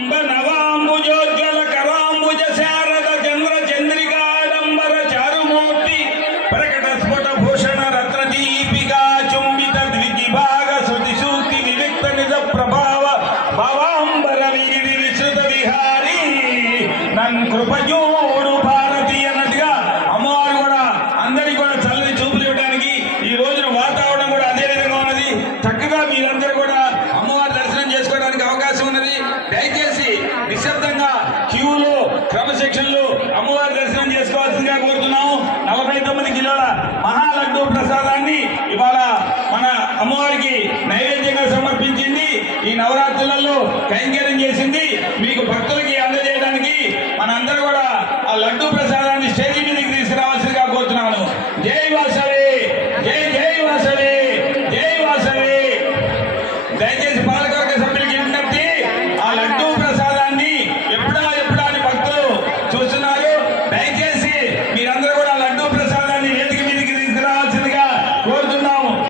నవాంబుజోజ్వల కరాంబుజ శారద చంద్ర చంద్రికాడంబర చారుమూర్తి ప్రకట స్ఫుట భూషణ రత్న దీపికా చుంబిత ద్విగిభాగ శృతి సూక్తి వివిక్త నిజ ప్రభావ భవాంబర వీరి విశ్రుత విహారీ నన్ కృపజోడు భారతి అన్నట్టుగా అమ్మవారు కూడా అందరికీ కూడా చల్లని చూపులు ఇవ్వడానికి ఈ రోజున వాతావరణం కూడా అదే విధంగా ఉన్నది. చక్కగా మీరందరూ కూడా అమ్మవారి దర్శనం చేసుకోవడానికి అవకాశం ఉన్నది. దయచేసి నిశ్శబ్దంగా క్యూలో క్రమశిక్షణలో అమ్మవారి దర్శనం చేసుకోవాల్సిందిగా కోరుతున్నాము. 49 కిలోల మహాలడ్డు ప్రసాదాన్ని ఇవాళ మన అమ్మవారికి నైవేద్యంగా సమర్పించింది. ఈ నవరాత్రులలో కైంకర్యం చేసింది. మీకు భక్తులకి అందజేయడానికి మనందరూ కూడా ఆ లడ్డు ప్రసాదాన్ని